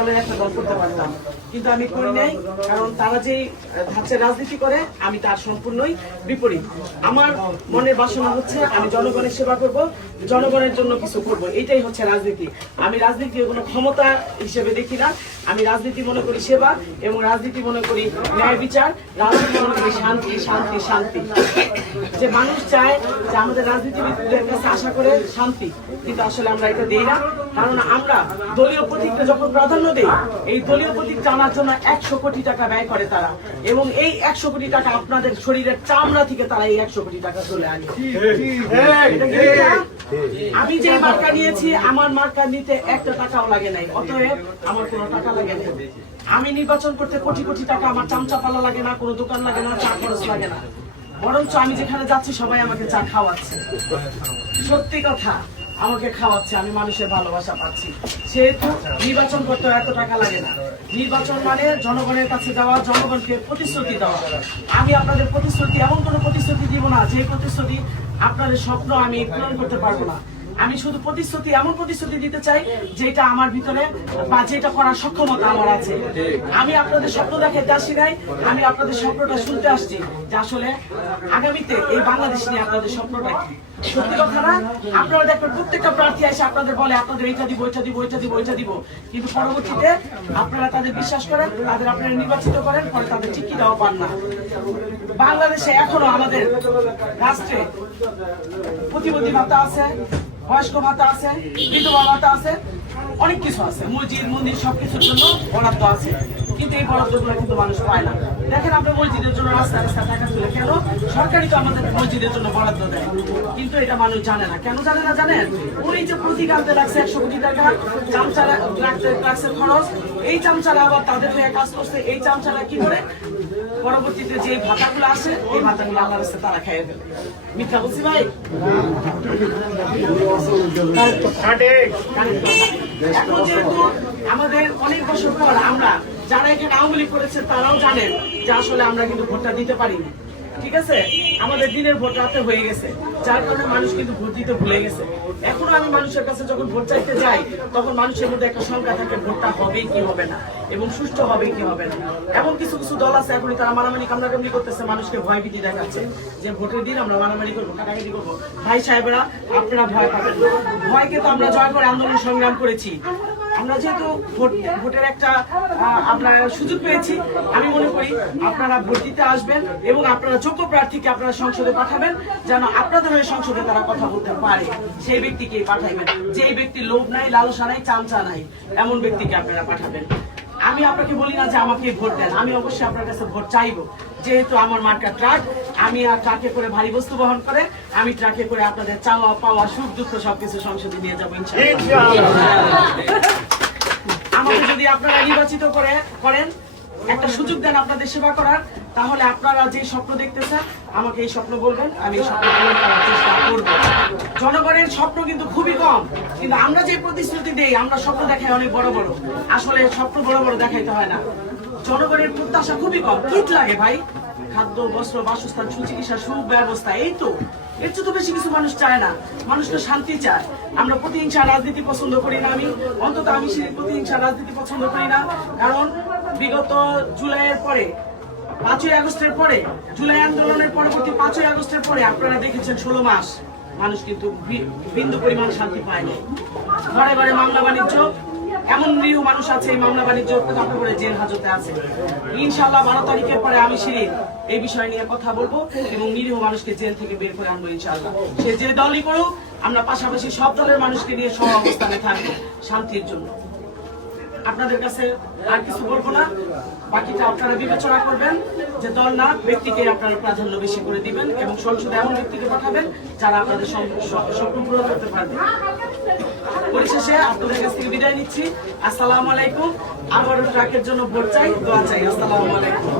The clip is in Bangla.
দলের একটা দল করতে পারতাম। কিন্তু আমি করি নাই, কারণ তারা যে ধাঁচে রাজনীতি করে, আমি তার সম্পূর্ণই বিপরীত। আমার মনের বাসনা হচ্ছে, আমি জনগণের সেবা করব, জনগণের জন্য কিছু করব, এটাই হচ্ছে রাজনীতি। আমি রাজনীতি কোনো ক্ষমতা হিসেবে দেখি না। আমি রাজনীতি মনে করি সেবা এবং রাজনীতি মনে করি ন্যায় বিচার, রাজনীতি মনে করি শান্তি শান্তি শান্তি। যে মানুষ চায় যে আমাদের রাজনীতিবিদদের কাছে আশা করে শান্তি, কিন্তু আসলে আমরা এটা দিই না। কারণ আমরা দলীয় প্রতীককে যখন প্রাধান্য দিই, এই দলীয় প্রতীক টানার জন্য একশো কোটি টাকা ব্যয় করে তারা। এবং এই একশো কোটি টাকা আপনাদের শরীরের চামড়া থেকে তারা এই একশো কোটি টাকা তুলে আনে? আমি যে মার্কা নিয়েছি, আমার মার্কা নিতে একটা টাকাও লাগে নাই। অতএব আমার কোনো টাকা লাগে না আমি নির্বাচন করতে কোটি কোটি টাকা আমার চামচা পালা লাগে না, কোনো দোকান লাগে না, চা খরচ লাগে না। বরঞ্চ আমি যেখানে যাচ্ছি, সবাই আমাকে চা খাওয়াচ্ছে। সত্যি কথা। আমাকে খাওয়াচ্ছে, আমি মানুষের ভালোবাসা পাচ্ছি। সেহেতু নির্বাচন করতে এত টাকা লাগে না। নির্বাচন মানে জনগণের কাছে যাওয়া, জনগণকে প্রতিশ্রুতি দেওয়া। আমি আপনাদের প্রতিশ্রুতি, এমন কোনো প্রতিশ্রুতি দিব না, যে প্রতিশ্রুতি আপনাদের স্বপ্ন আমি পূরণ করতে পারব না। আমি শুধু প্রতিশ্রুতি, এমন প্রতিশ্রুতি দিতে চাই, যেটা আমার ভিতরে বা যেটা করার সক্ষমতা আমার আছে। আমি আপনাদের স্বপ্ন দেখাতে আসি নাই, আমি আপনাদের স্বপ্নটা শুনতে আসছি যে আসলে আগামীতে এই বাংলাদেশ নিয়ে আপনাদের স্বপ্নটা কি? আপনারা প্রত্যেকটা প্রার্থী এসে আপনাদের বলে, আপনাদের এইটা দিব, ওইটা দিব ওইটা দিব কিন্তু পরবর্তীতে আপনারা তাদের বিশ্বাস করেন, তাদের আপনারা নির্বাচিত করেন, পরে তাদের টিকি দেওয়া পান না। বাংলাদেশে এখনও আমাদের রাষ্ট্রে প্রতিবন্ধী ভাতা আছে, বয়স্ক ভাতা আছে, বিধবা ভাতা আছে, অনেক কিছু আছে। মসজিদ, মন্দির সবকিছুর জন্য বরাদ্দ আছে। কিন্তু এই বরাদ্দগুলো কিন্তু মানুষ পায় না। দেখেন আপনি মসজিদের জন্য রাস্তা রাস্তা টাকা কেন তো আমাদের মসজিদের জন্য বরাদ্দ দেয়। কিন্তু এটা মানুষ জানে না। কেন জানে না জানেন? উনি যে প্রতি আনতে লাগছে একশো কোটি টাকা, চামচারা খরচ, এই চামচারা আবার তাদের হয়ে কাজ করছে, এই চামচারা কি করে? পরবর্তীতে যে ভাতাগুলো আসে, এই ভাতাগুলো আল্লাহ তারা ফেলে মিথ্যা বলছি ভাই? এখন যেহেতু আমাদের অনেক বছর পর আমরা, যারা এখানে আওয়ামী লীগ করেছে, তারাও জানেন যে আসলে আমরা কিন্তু ভোটটা দিতে পারিনি। ঠিক আছে? আমাদের দিনের ভোট রাতে হয়ে গেছে। যার কারণে মানুষ কিন্তু ভোট দিতে ভুলে গেছে। এখনও আমি মানুষের কাছে যখন ভোট চাইতে যাই, তখন মানুষের মধ্যে একটা সংখ্যা থাকে, ভোটটা হবে কি হবে না? এবং সুষ্ঠু হবে কি হবে না? এমন কিছু কিছু দল আছে, এখনই তারা মারামারি কামড়াকামড়ি করতেছে, মানুষকে ভয় ভীতি দেখাচ্ছে যে ভোটের দিন আমরা মারামারি করব, কাটাকাটি করব। ভাই সাহেবরা, আপনারা ভয় পাবেন ভয়কে তো আমরা জয় করে আন্দোলন সংগ্রাম করেছি। আমরা যেহেতু ভোট ভোটের একটা আমরা সুযোগ পেয়েছি, আমি মনে করি আপনারা ভোট দিতে আসবেন এবং আপনারা যোগ্য প্রার্থীকে আপনারা সংসদে পাঠাবেন যেন আপনাদের হয়ে সংসদে তারা কথা বলতে পারে। সেই ব্যক্তিকে পাঠাইবেন যে ব্যক্তির লোভ নাই, লালসা নাই, চামচা নাই, এমন ব্যক্তিকে আপনারা পাঠাবেন। আমি আপনাকে বলি না যে আমাকে ভোট দেন। আমি অবশ্যই আপনার কাছে ভোট চাইব। যেহেতু আমার মার্কা ট্রাক, আমি আর ট্রাকে করে ভারী বস্তু বহন করে, আমি ট্রাকে করে আপনাদের চাওয়া পাওয়া সুখ দুঃখ সবকিছু সংসদে নিয়ে যাব ইনশাআল্লাহ। আমাকে যদি আপনারা নির্বাচিত করে, করেন, একটা সুযোগ দেন আপনাদের সেবা করার, তাহলে আপনারা যে স্বপ্ন দেখতেছেন, আমাকে এই স্বপ্ন বলবেন, আমি চেষ্টা করব। জনগণের স্বপ্ন কিন্তু খুবই কম, কিন্তু আমরা যে প্রতিশ্রুতি দেই, আমরা স্বপ্ন দেখাই অনেক বড় বড়। আসলে স্বপ্ন বড় বড় দেখাইতে হয় না। জনগণের প্রত্যাশা খুবই কম। কিট লাগে ভাই। খাদ্য, বস্ত্র, বাসস্থান, সুচিকিৎসা, সুব্যবস্থা, এই তো। এর চেয়ে তো বেশি কিছু মানুষ চায় না। মানুষ তো শান্তি চায়। আমরা প্রতিহিংসা রাজনীতি পছন্দ করি না আমি। অন্তত আমি সেই প্রতিহিংসা রাজনীতি পছন্দ করি না। কারণ বিগত জুলাইয়ের পরে, পাঁচই আগস্টের পরে, জুলাই আন্দোলনের পরবর্তী পাঁচই আগস্টের পরে আপনারা দেখেছেন ষোলো মাস মানুষ কিন্তু বিন্দু পরিমাণ শান্তি পায়নি। ঘরে ঘরে মামলা বাণিজ্য এমন নিরীহ মানুষ আছে, এই মামলা বাণিজ্য চাপে করে জেল হাজতে আছে। ইনশাল্লাহ বারো তারিখের পরে আমি শিরিন এই বিষয় নিয়ে কথা বলব এবং নিরীহ মানুষকে জেল থেকে বের করে আনব ইনশাল্লাহ সে যে দলই করুক, আমরা পাশাপাশি সব দলের মানুষকে নিয়ে সহ অবস্থানে থাকব শান্তির জন্য। আপনাদের কাছে আর কিছু বলব না? বাকিটা আপনারা বিবেচনা করবেন যে দল না, ব্যক্তিকে আপনারা প্রাধান্য বেশি করে দিবেন এবং সংসদে এমন ব্যক্তিকে পাঠাবেন যারা আপনাদের সব- সব- স্বপ্ন পূরণ করতে পারবে। পরিশেষে আপনাদের কাছ থেকে বিদায় নিচ্ছি। আসসালামু আলাইকুম। আবারও ট্রাকের জন্য ভোট চাই, দোয়া চাই। আসসালামু আলাইকুম।